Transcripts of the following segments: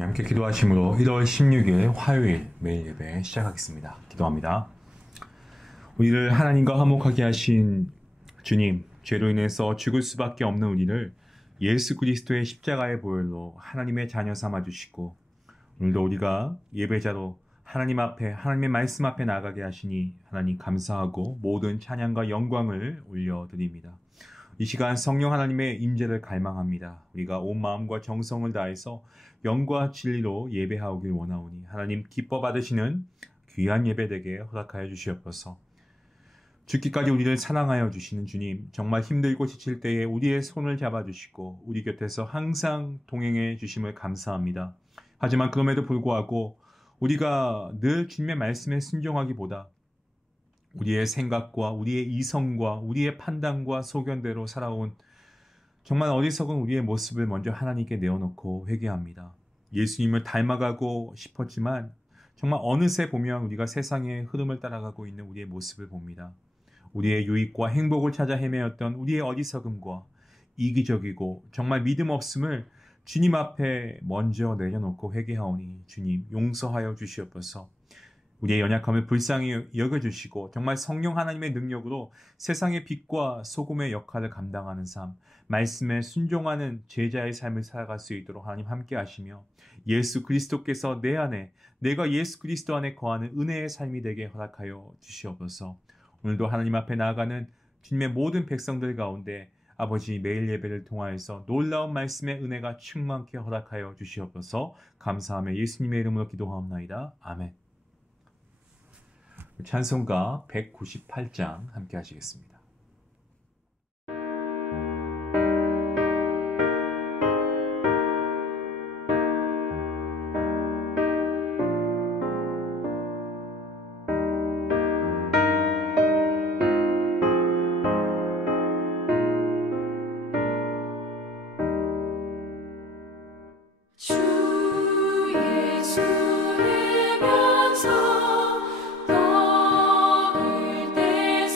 함께 기도하심으로 1월 16일 화요일 매일 예배 시작하겠습니다. 기도합니다. 우리를 하나님과 화목하게 하신 주님, 죄로 인해서 죽을 수밖에 없는 우리를 예수 그리스도의 십자가의 보혈로 하나님의 자녀 삼아주시고, 오늘도 우리가 예배자로 하나님 앞에, 하나님의 말씀 앞에 나가게 하시니 하나님 감사하고 모든 찬양과 영광을 올려드립니다. 이 시간 성령 하나님의 임재를 갈망합니다. 우리가 온 마음과 정성을 다해서 영과 진리로 예배하오길 원하오니 하나님 기뻐 받으시는 귀한 예배되게 허락하여 주시옵소서. 죽기까지 우리를 사랑하여 주시는 주님, 정말 힘들고 지칠 때에 우리의 손을 잡아주시고 우리 곁에서 항상 동행해 주심을 감사합니다. 하지만 그럼에도 불구하고 우리가 늘 주님의 말씀에 순종하기보다 우리의 생각과 우리의 이성과 우리의 판단과 소견대로 살아온 정말 어리석은 우리의 모습을 먼저 하나님께 내어놓고 회개합니다. 예수님을 닮아가고 싶었지만 정말 어느새 보면 우리가 세상의 흐름을 따라가고 있는 우리의 모습을 봅니다. 우리의 유익과 행복을 찾아 헤매었던 우리의 어리석음과 이기적이고 정말 믿음 없음을 주님 앞에 먼저 내려놓고 회개하오니 주님 용서하여 주시옵소서. 우리의 연약함을 불쌍히 여겨주시고 정말 성령 하나님의 능력으로 세상의 빛과 소금의 역할을 감당하는 삶, 말씀에 순종하는 제자의 삶을 살아갈 수 있도록 하나님 함께 하시며 예수 그리스도께서 내 안에, 내가 예수 그리스도 안에 거하는 은혜의 삶이 되게 허락하여 주시옵소서. 오늘도 하나님 앞에 나아가는 주님의 모든 백성들 가운데 아버지 매일 예배를 통하여서 놀라운 말씀의 은혜가 충만케 허락하여 주시옵소서. 감사하며 예수님의 이름으로 기도하옵나이다. 아멘. 찬송가 198장 함께 하시겠습니다. 예수의 변성 떠올 때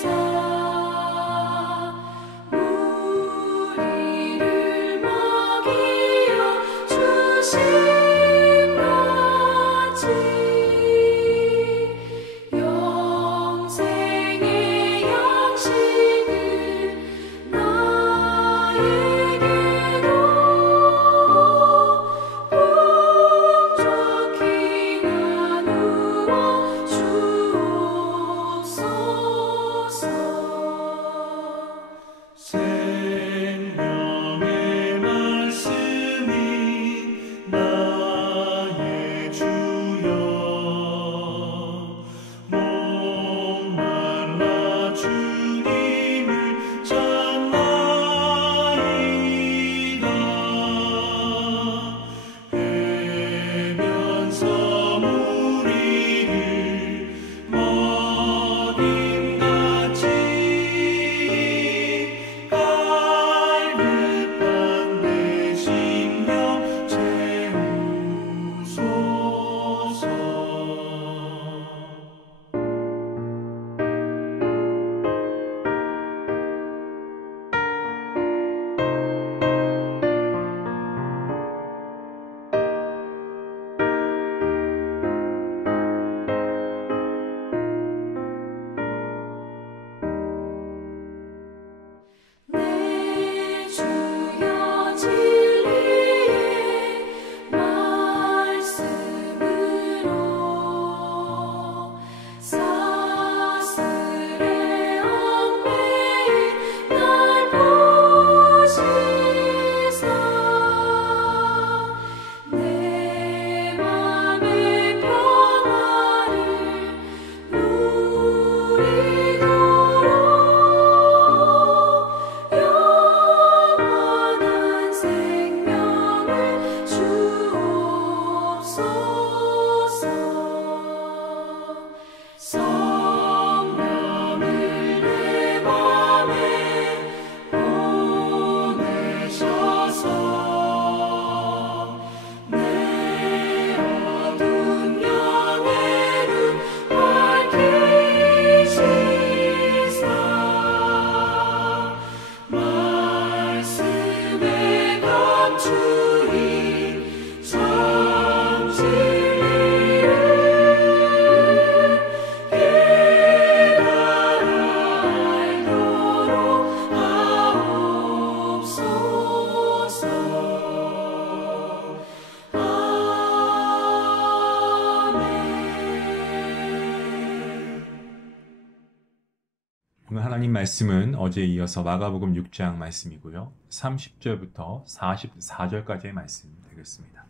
하나님 말씀은 어제에 이어서 마가복음 6장 말씀이고요. 30절부터 44절까지의 말씀 되겠습니다.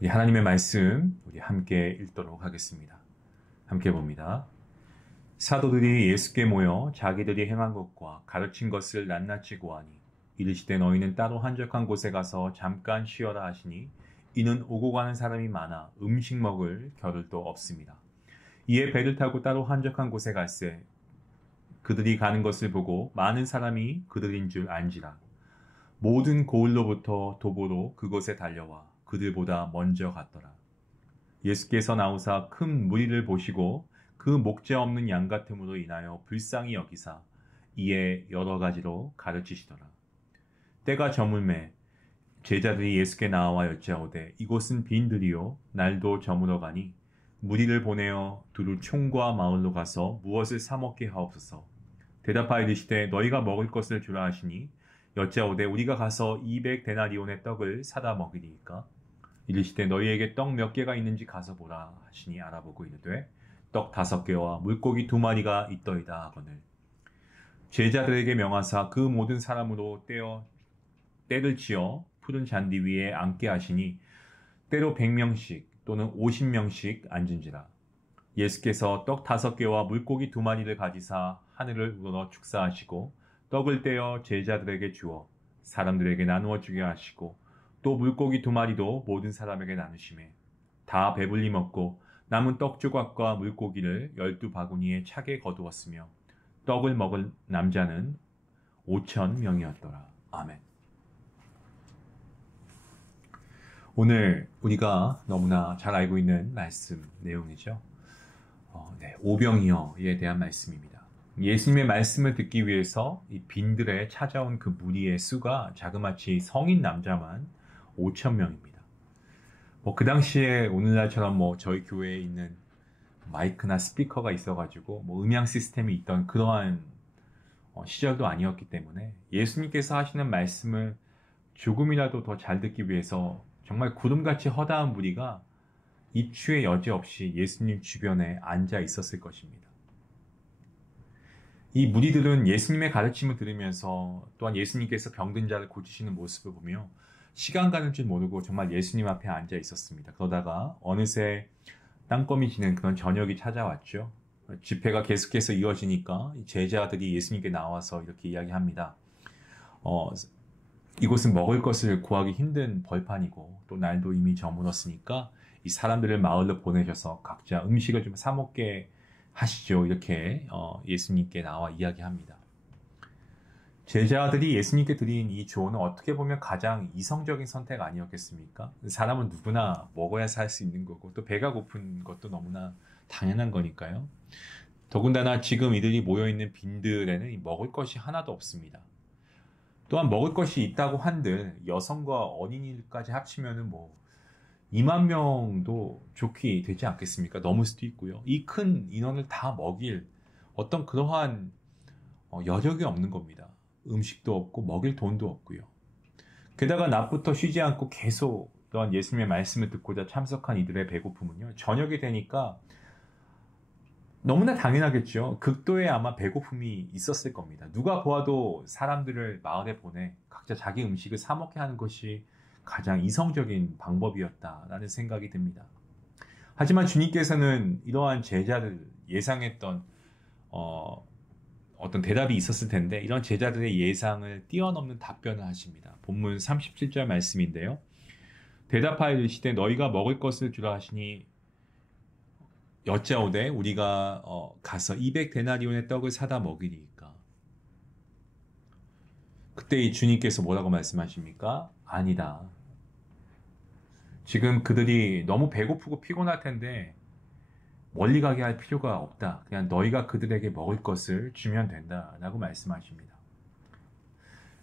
우리 하나님의 말씀 우리 함께 읽도록 하겠습니다. 함께 봅니다. 사도들이 예수께 모여 자기들이 행한 것과 가르친 것을 낱낱이 고하니 이르시되 너희는 따로 한적한 곳에 가서 잠깐 쉬어라 하시니 이는 오고 가는 사람이 많아 음식 먹을 겨를도 없습니다. 이에 배를 타고 따로 한적한 곳에 갈새 그들이 가는 것을 보고 많은 사람이 그들인 줄 안지라. 모든 고을로부터 도보로 그곳에 달려와 그들보다 먼저 갔더라. 예수께서 나오사 큰 무리를 보시고 그 목재 없는 양 같음으로 인하여 불쌍히 여기사 이에 여러 가지로 가르치시더라. 때가 저물매 제자들이 예수께 나와 여짜오되 이곳은 빈들이요 날도 저물어 가니 무리를 보내어 두루 촌과 마을로 가서 무엇을 사 먹게 하옵소서. 대답하여 이르시되 너희가 먹을 것을 주라 하시니 여짜오되 우리가 가서 200데나리온의 떡을 사다 먹으리이까. 이르시되 너희에게 떡 몇 개가 있는지 가서 보라 하시니 알아보고 이르되 떡 5개와 물고기 2마리가 있더이다 하거늘. 제자들에게 명하사 그 모든 사람으로 때를 지어 푸른 잔디 위에 앉게 하시니 때로 100명씩 또는 50명씩 앉은지라. 예수께서 떡 5개와 물고기 2마리를 가지사 하늘을 우러러 축사하시고 떡을 떼어 제자들에게 주어 사람들에게 나누어 주게 하시고 또 물고기 2마리도 모든 사람에게 나누시매 다 배불리 먹고 남은 떡 조각과 물고기를 12바구니에 차게 거두었으며 떡을 먹을 남자는 5,000명이었더라. 아멘. 오늘 우리가 너무나 잘 알고 있는 말씀 내용이죠. 오병이어에 대한 말씀입니다. 예수님의 말씀을 듣기 위해서 이 빈들에 찾아온 그 무리의 수가 자그마치 성인 남자만 5,000명입니다. 그 당시에 오늘날처럼 저희 교회에 있는 마이크나 스피커가 있어가지고 음향 시스템이 있던 그러한 시절도 아니었기 때문에 예수님께서 하시는 말씀을 조금이라도 더 잘 듣기 위해서 정말 구름같이 허다한 무리가 입추의 여지 없이 예수님 주변에 앉아 있었을 것입니다. 이 무리들은 예수님의 가르침을 들으면서 또한 예수님께서 병든 자를 고치시는 모습을 보며 시간 가는 줄 모르고 정말 예수님 앞에 앉아 있었습니다. 그러다가 어느새 땅거미 지는 그런 저녁이 찾아왔죠. 집회가 계속해서 이어지니까 제자들이 예수님께 나와서 이렇게 이야기합니다. 이곳은 먹을 것을 구하기 힘든 벌판이고 또 날도 이미 저물었으니까 이 사람들을 마을로 보내셔서 각자 음식을 좀 사 먹게 하시죠. 이렇게 예수님께 나와 이야기합니다. 제자들이 예수님께 드린 이 조언은 어떻게 보면 가장 이성적인 선택 아니었겠습니까? 사람은 누구나 먹어야 살 수 있는 거고 또 배가 고픈 것도 너무나 당연한 거니까요. 더군다나 지금 이들이 모여있는 빈들에는 먹을 것이 하나도 없습니다. 또한 먹을 것이 있다고 한들 여성과 어린이까지 합치면은 2만 명도 좋게 되지 않겠습니까? 넘을 수도 있고요. 이 큰 인원을 다 먹일 어떤 그러한 여력이 없는 겁니다. 음식도 없고 먹일 돈도 없고요. 게다가 낮부터 쉬지 않고 계속 또한 예수님의 말씀을 듣고자 참석한 이들의 배고픔은요. 저녁이 되니까 너무나 당연하겠죠. 극도의 아마 배고픔이 있었을 겁니다. 누가 보아도 사람들을 마을에 보내 각자 자기 음식을 사 먹게 하는 것이 가장 이성적인 방법이었다라는 생각이 듭니다. 하지만 주님께서는 이러한 제자들 예상했던 어떤 대답이 있었을 텐데 이런 제자들의 예상을 뛰어넘는 답변을 하십니다. 본문 37절 말씀인데요. 대답하여 이르시되 너희가 먹을 것을 주라 하시니 여짜오되 우리가 가서 200데나리온의 떡을 사다 먹이리이까. 그때 이 주님께서 뭐라고 말씀하십니까? 아니다. 지금 그들이 너무 배고프고 피곤할 텐데 멀리 가게 할 필요가 없다. 그냥 너희가 그들에게 먹을 것을 주면 된다라고 말씀하십니다.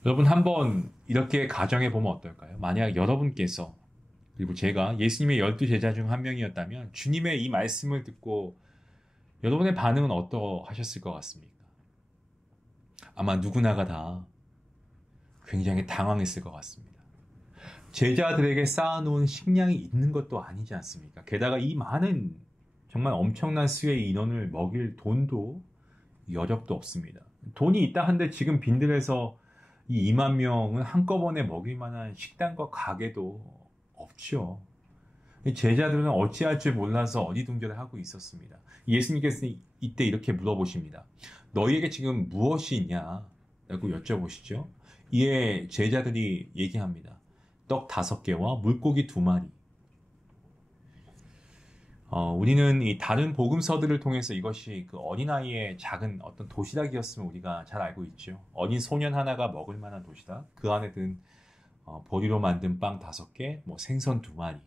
여러분 한번 이렇게 가정해 보면 어떨까요? 만약 여러분께서 그리고 제가 예수님의 12제자 중 한 명이었다면 주님의 이 말씀을 듣고 여러분의 반응은 어떠하셨을 것 같습니까? 아마 누구나가 다 굉장히 당황했을 것 같습니다. 제자들에게 쌓아놓은 식량이 있는 것도 아니지 않습니까? 게다가 이 많은 정말 엄청난 수의 인원을 먹일 돈도 여력도 없습니다. 돈이 있다 한데 지금 빈들에서 이 2만 명은 한꺼번에 먹일 만한 식당과 가게도 없죠. 제자들은 어찌할 줄 몰라서 어리둥절을 하고 있었습니다. 예수님께서는 이때 이렇게 물어보십니다. 너희에게 지금 무엇이 있냐? 라고 여쭤보시죠. 이에 제자들이 얘기합니다. 떡 5개와 물고기 2마리. 우리는 이 다른 복음서들을 통해서 이것이 그 어린아이의 작은 어떤 도시락이었음을 우리가 잘 알고 있죠. 어린 소년 하나가 먹을 만한 도시락, 그 안에 든 보리로 만든 빵 5개, 생선 2마리.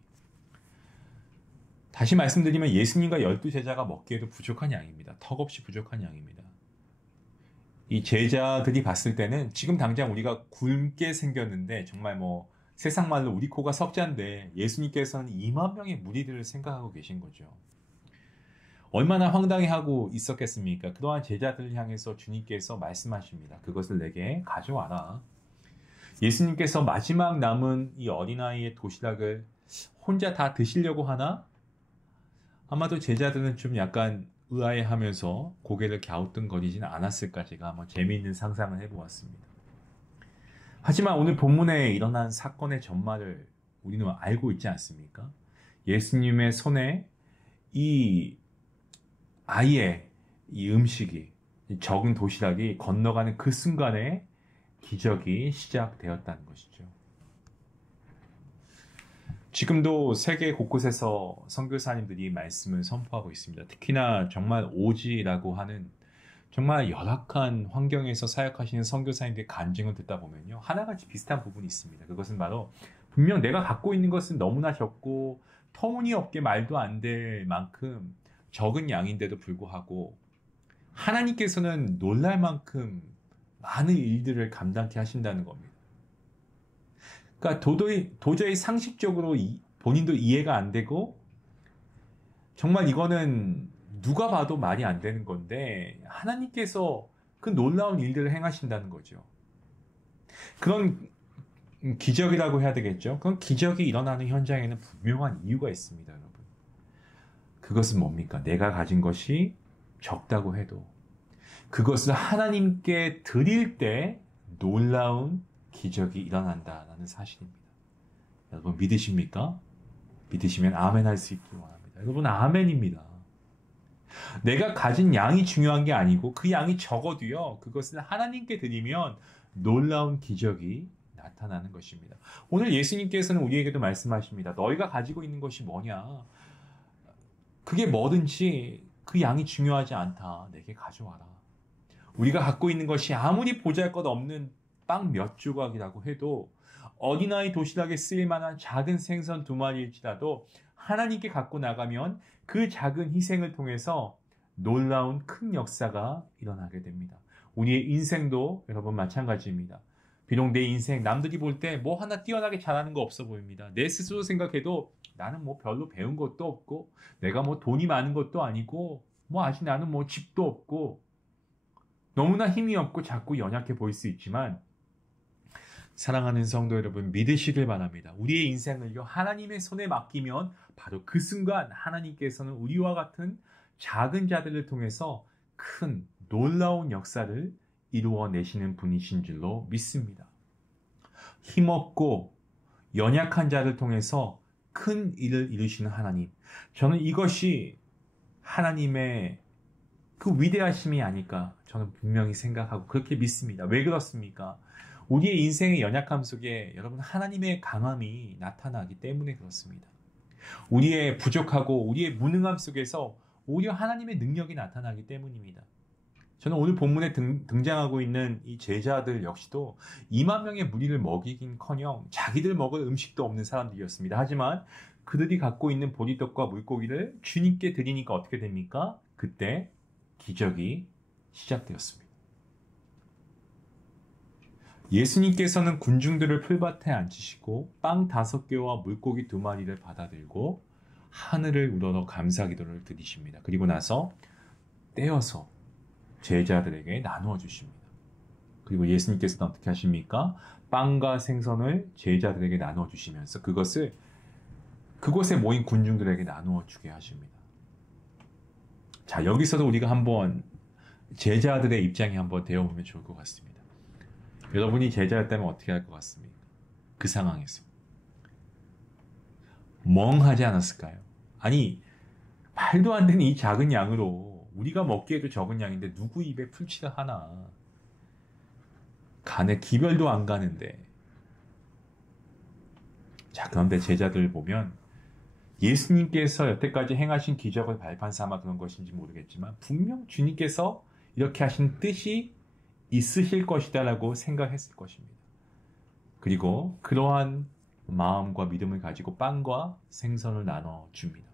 다시 말씀드리면 예수님과 12제자가 먹기에도 부족한 양입니다. 턱없이 부족한 양입니다. 이 제자들이 봤을 때는 지금 당장 우리가 굶게 생겼는데 정말 세상 말로 우리 코가 석잔데 예수님께서는 2만 명의 무리들을 생각하고 계신 거죠. 얼마나 황당해하고 있었겠습니까? 그러한 제자들을 향해서 주님께서 말씀하십니다. 그것을 내게 가져와라. 예수님께서 마지막 남은 이 어린아이의 도시락을 혼자 다 드시려고 하나? 아마도 제자들은 좀 약간 의아해하면서 고개를 갸우뚱거리지는 않았을까 제가 한번 재미있는 상상을 해보았습니다. 하지만 오늘 본문에 일어난 사건의 전말을 우리는 알고 있지 않습니까? 예수님의 손에 이 아이의 이 음식이, 이 적은 도시락이 건너가는 그 순간에 기적이 시작되었다는 것이죠. 지금도 세계 곳곳에서 선교사님들이 말씀을 선포하고 있습니다. 특히나 정말 오지라고 하는 정말 열악한 환경에서 사역하시는 선교사님들의 간증을 듣다 보면요. 하나같이 비슷한 부분이 있습니다. 그것은 바로 분명 내가 갖고 있는 것은 너무나 적고 터무니없게 말도 안 될 만큼 적은 양인데도 불구하고 하나님께서는 놀랄 만큼 많은 일들을 감당케 하신다는 겁니다. 그러니까 도저히 상식적으로 본인도 이해가 안 되고 정말 이거는 누가 봐도 말이 안 되는 건데 하나님께서 그 놀라운 일들을 행하신다는 거죠. 그런 기적이라고 해야 되겠죠. 그런 기적이 일어나는 현장에는 분명한 이유가 있습니다, 여러분. 그것은 뭡니까? 내가 가진 것이 적다고 해도 그것을 하나님께 드릴 때 놀라운 기적이 일어난다는 사실입니다. 여러분 믿으십니까? 믿으시면 아멘 할 수 있기 원합니다. 여러분 아멘입니다. 내가 가진 양이 중요한 게 아니고 그 양이 적어도요. 그것을 하나님께 드리면 놀라운 기적이 나타나는 것입니다. 오늘 예수님께서는 우리에게도 말씀하십니다. 너희가 가지고 있는 것이 뭐냐? 그게 뭐든지 그 양이 중요하지 않다. 내게 가져와라. 우리가 갖고 있는 것이 아무리 보잘것없는 빵 몇 조각이라고 해도 어린아이 도시락에 쓰일 만한 작은 생선 2마리일지라도 하나님께 갖고 나가면 그 작은 희생을 통해서 놀라운 큰 역사가 일어나게 됩니다. 우리의 인생도 여러분 마찬가지입니다. 비록 내 인생 남들이 볼 때 뭐 하나 뛰어나게 잘하는 거 없어 보입니다. 내 스스로 생각해도 나는 별로 배운 것도 없고 내가 돈이 많은 것도 아니고 아직 나는 집도 없고 너무나 힘이 없고 자꾸 연약해 보일 수 있지만 사랑하는 성도 여러분 믿으시길 바랍니다. 우리의 인생을요 하나님의 손에 맡기면 바로 그 순간 하나님께서는 우리와 같은 작은 자들을 통해서 큰 놀라운 역사를 이루어내시는 분이신 줄로 믿습니다. 힘없고 연약한 자를 통해서 큰 일을 이루시는 하나님. 저는 이것이 하나님의 그 위대하심이 아닐까 저는 분명히 생각하고 그렇게 믿습니다. 왜 그렇습니까? 우리의 인생의 연약함 속에 여러분 하나님의 강함이 나타나기 때문에 그렇습니다. 우리의 부족하고 우리의 무능함 속에서 오히려 하나님의 능력이 나타나기 때문입니다. 저는 오늘 본문에 등장하고 있는 이 제자들 역시도 2만 명의 무리를 먹이긴커녕 자기들 먹을 음식도 없는 사람들이었습니다. 하지만 그들이 갖고 있는 보리떡과 물고기를 주님께 드리니까 어떻게 됩니까? 그때 기적이 시작되었습니다. 예수님께서는 군중들을 풀밭에 앉히시고 빵 5개와 물고기 2마리를 받아들고 하늘을 우러러 감사 기도를 드리십니다. 그리고 나서 떼어서 제자들에게 나누어 주십니다. 그리고 예수님께서는 어떻게 하십니까? 빵과 생선을 제자들에게 나누어 주시면서 그것을 그곳에 모인 군중들에게 나누어 주게 하십니다. 자, 여기서도 우리가 한번 제자들의 입장에 한번 되어보면 좋을 것 같습니다. 여러분이 제자였다면 어떻게 할 것 같습니까? 그 상황에서 멍하지 않았을까요? 아니, 말도 안 되는 이 작은 양으로 우리가 먹기에도 적은 양인데 누구 입에 풀칠을 하나? 간에 기별도 안 가는데. 자, 그런데 제자들 보면 예수님께서 여태까지 행하신 기적을 발판 삼아 그런 것인지 모르겠지만 분명 주님께서 이렇게 하신 뜻이 있으실 것이다라고 생각했을 것입니다. 그리고 그러한 마음과 믿음을 가지고 빵과 생선을 나눠줍니다.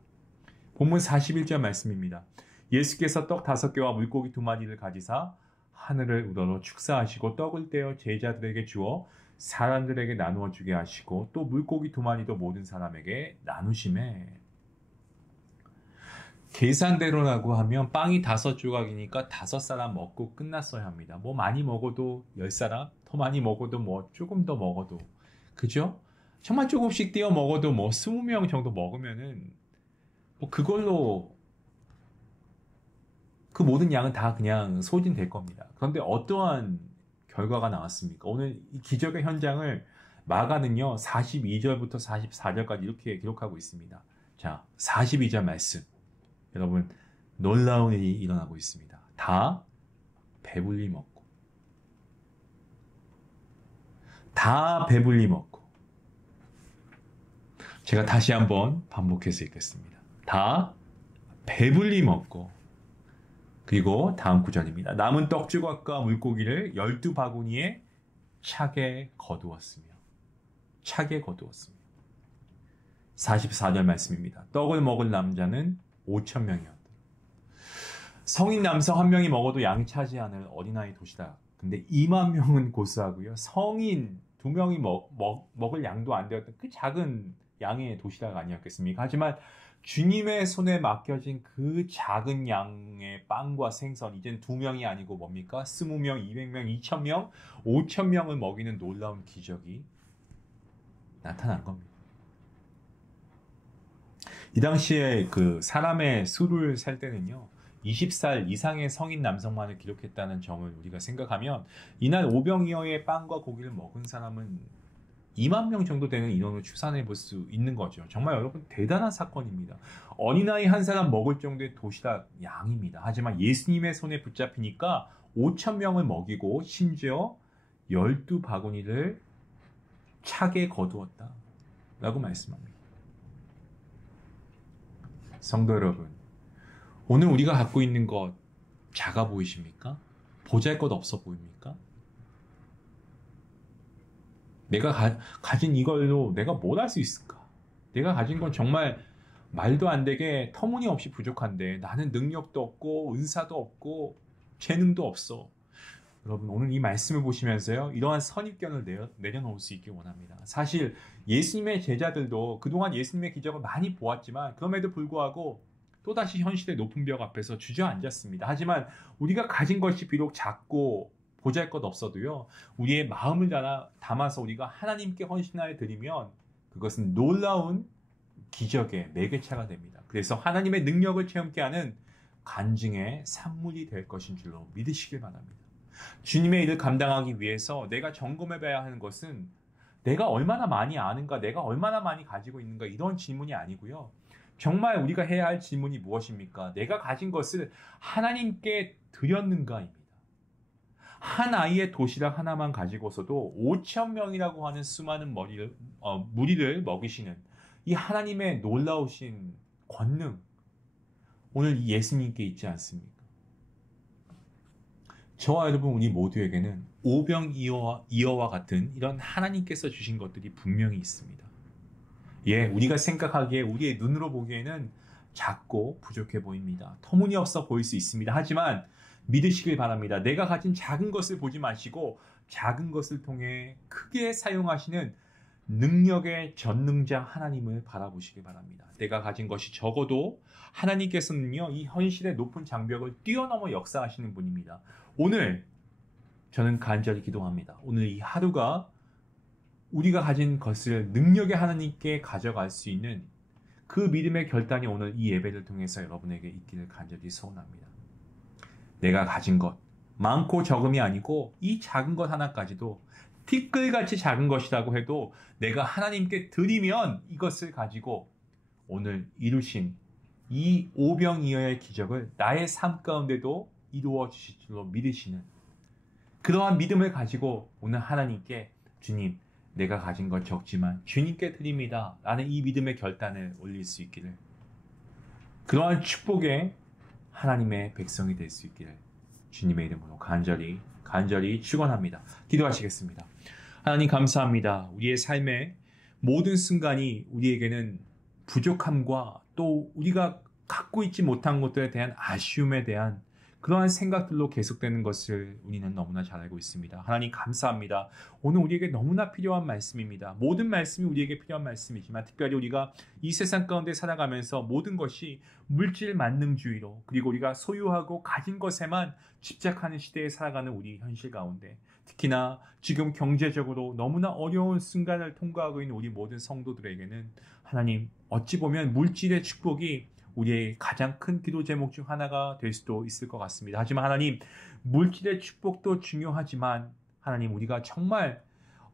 본문 41절 말씀입니다. 예수께서 떡 5개와 물고기 2마리를 가지사 하늘을 우러러 축사하시고 떡을 떼어 제자들에게 주어 사람들에게 나누어 주게 하시고 또 물고기 2마리도 모든 사람에게 나누심에, 계산대로라고 하면 빵이 5조각이니까 5사람 먹고 끝났어야 합니다. 뭐 많이 먹어도 10사람, 더 많이 먹어도 뭐 조금 더 먹어도, 그죠? 정말 조금씩 띄어 먹어도 뭐 20명 정도 먹으면은 뭐 그걸로 그 모든 양은 다 그냥 소진될 겁니다. 그런데 어떠한 결과가 나왔습니까? 오늘 이 기적의 현장을 마가는요 42절부터 44절까지 이렇게 기록하고 있습니다. 자, 42절 말씀, 여러분, 놀라운 일이 일어나고 있습니다. 다 배불리 먹고, 다 배불리 먹고. 제가 다시 한번 반복해서 읽겠습니다. 다 배불리 먹고, 그리고 다음 구절입니다. 남은 떡조각과 물고기를 12바구니에 차게 거두었으며, 차게 거두었으며. 44절 말씀입니다. 떡을 먹을 남자는 5,000명이었다. 성인 남성 1명이 먹어도 양 차지 않을 어린아이 도시다. 근데 2만 명은 고스하고요. 성인 2명이 먹을 양도 안 되었던 그 작은 양의 도시락 아니었겠습니까? 하지만 주님의 손에 맡겨진 그 작은 양의 빵과 생선, 이젠 2명이 아니고 뭡니까? 20명, 200명, 2,000명, 5,000명을 먹이는 놀라운 기적이 나타난 겁니다. 이 당시에 그 사람의 수를 셀 때는요, 20살 이상의 성인 남성만을 기록했다는 점을 우리가 생각하면 이날 오병이어의 빵과 고기를 먹은 사람은 2만 명 정도 되는 인원을 추산해 볼 수 있는 거죠. 정말 여러분 대단한 사건입니다. 어린아이 한 사람 먹을 정도의 도시락 양입니다. 하지만 예수님의 손에 붙잡히니까 5,000명을 먹이고 심지어 12바구니를 차게 거두었다 라고 말씀합니다. 성도 여러분, 오늘 우리가 갖고 있는 것 작아 보이십니까? 보잘것없어 보입니까? 내가 가진 이걸로 내가 뭘 할 수 있을까? 내가 가진 건 정말 말도 안 되게 터무니없이 부족한데 나는 능력도 없고 은사도 없고 재능도 없어. 여러분, 오늘 이 말씀을 보시면서요, 이러한 선입견을 내려놓을 수 있길 원합니다. 사실 예수님의 제자들도 그동안 예수님의 기적을 많이 보았지만 그럼에도 불구하고 또다시 현실의 높은 벽 앞에서 주저앉았습니다. 하지만 우리가 가진 것이 비록 작고 보잘것없어도요, 우리의 마음을 담아서 우리가 하나님께 헌신하여 드리면 그것은 놀라운 기적의 매개체가 됩니다. 그래서 하나님의 능력을 체험케 하는 간증의 산물이 될 것인 줄로 믿으시길 바랍니다. 주님의 일을 감당하기 위해서 내가 점검해봐야 하는 것은 내가 얼마나 많이 아는가, 내가 얼마나 많이 가지고 있는가, 이런 질문이 아니고요. 정말 우리가 해야 할 질문이 무엇입니까? 내가 가진 것을 하나님께 드렸는가입니다. 한 아이의 도시락 하나만 가지고서도 5,000명이라고 하는 수많은 무리를 먹이시는 이 하나님의 놀라우신 권능, 오늘 예수님께 있지 않습니까? 저와 여러분, 우리 모두에게는 오병이어와 같은 이런 하나님께서 주신 것들이 분명히 있습니다. 예, 우리가 생각하기에, 우리의 눈으로 보기에는 작고 부족해 보입니다. 터무니없어 보일 수 있습니다. 하지만 믿으시길 바랍니다. 내가 가진 작은 것을 보지 마시고 작은 것을 통해 크게 사용하시는 능력의 전능자 하나님을 바라보시길 바랍니다. 내가 가진 것이 적어도 하나님께서는요, 이 현실의 높은 장벽을 뛰어넘어 역사하시는 분입니다. 오늘 저는 간절히 기도합니다. 오늘 이 하루가 우리가 가진 것을 능력의 하나님께 가져갈 수 있는 그 믿음의 결단이 오늘 이 예배를 통해서 여러분에게 있기를 간절히 소원합니다. 내가 가진 것, 많고 적음이 아니고 이 작은 것 하나까지도 티끌같이 작은 것이라고 해도 내가 하나님께 드리면 이것을 가지고 오늘 이루신 이 오병이어의 기적을 나의 삶 가운데도 이루어 주실 줄로 믿으시는 그러한 믿음을 가지고 오늘 하나님께 주님, 내가 가진 것 적지만 주님께 드립니다. 라는 이 믿음의 결단을 올릴 수 있기를, 그러한 축복의 하나님의 백성이 될 수 있기를 주님의 이름으로 간절히 축원합니다. 기도하시겠습니다. 하나님 감사합니다. 우리의 삶의 모든 순간이 우리에게는 부족함과 또 우리가 갖고 있지 못한 것들에 대한 아쉬움에 대한 그러한 생각들로 계속되는 것을 우리는 너무나 잘 알고 있습니다. 하나님 감사합니다. 오늘 우리에게 너무나 필요한 말씀입니다. 모든 말씀이 우리에게 필요한 말씀이지만 특별히 우리가 이 세상 가운데 살아가면서 모든 것이 물질 만능주의로 그리고 우리가 소유하고 가진 것에만 집착하는 시대에 살아가는 우리 현실 가운데 특히나 지금 경제적으로 너무나 어려운 순간을 통과하고 있는 우리 모든 성도들에게는 하나님 어찌 보면 물질의 축복이 우리의 가장 큰 기도 제목 중 하나가 될 수도 있을 것 같습니다. 하지만 하나님, 물질의 축복도 중요하지만 하나님, 우리가 정말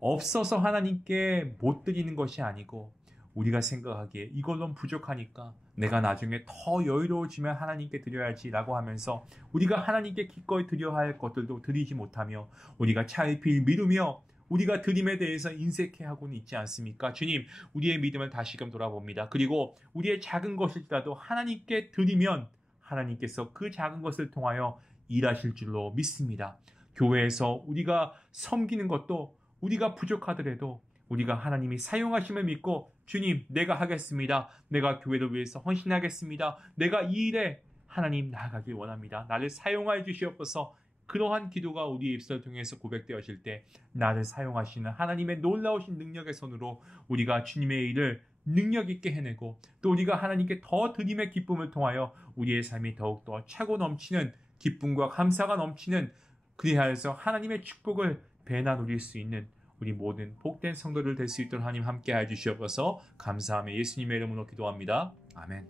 없어서 하나님께 못 드리는 것이 아니고 우리가 생각하기에 이걸로는 부족하니까 내가 나중에 더 여유로워지면 하나님께 드려야지라고 하면서 우리가 하나님께 기꺼이 드려야 할 것들도 드리지 못하며 우리가 차일피일 미루며 우리가 드림에 대해서 인색해하고는 있지 않습니까? 주님, 우리의 믿음을 다시금 돌아봅니다. 그리고 우리의 작은 것일지라도 하나님께 드리면 하나님께서 그 작은 것을 통하여 일하실 줄로 믿습니다. 교회에서 우리가 섬기는 것도 우리가 부족하더라도 우리가 하나님이 사용하심을 믿고 주님, 내가 하겠습니다. 내가 교회를 위해서 헌신하겠습니다. 내가 이 일에 하나님 나아가길 원합니다. 나를 사용하여 주시옵소서. 그러한 기도가 우리의 입술을 통해서 고백되어질 때 나를 사용하시는 하나님의 놀라우신 능력의 손으로 우리가 주님의 일을 능력 있게 해내고 또 우리가 하나님께 더 드림의 기쁨을 통하여 우리의 삶이 더욱더 차고 넘치는 기쁨과 감사가 넘치는 그리하여서 하나님의 축복을 배나 누릴 수 있는 우리 모든 복된 성도들 될 수 있도록 하나님 함께하여 주시옵소서. 감사하며 예수님의 이름으로 기도합니다. 아멘.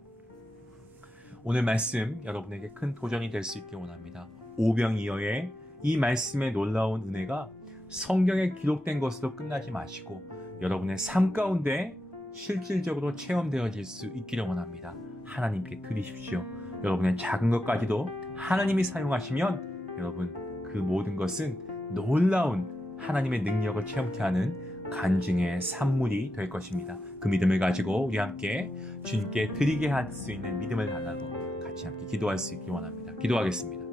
오늘 말씀 여러분에게 큰 도전이 될 수 있게 원합니다. 오병이어의 이 말씀의 놀라운 은혜가 성경에 기록된 것으로 끝나지 마시고 여러분의 삶 가운데 실질적으로 체험되어질 수 있기를 원합니다. 하나님께 드리십시오. 여러분의 작은 것까지도 하나님이 사용하시면 여러분 그 모든 것은 놀라운 하나님의 능력을 체험케 하는 간증의 산물이 될 것입니다. 그 믿음을 가지고 우리 함께 주님께 드리게 할 수 있는 믿음을 달라고 같이 함께 기도할 수 있기 원합니다. 기도하겠습니다.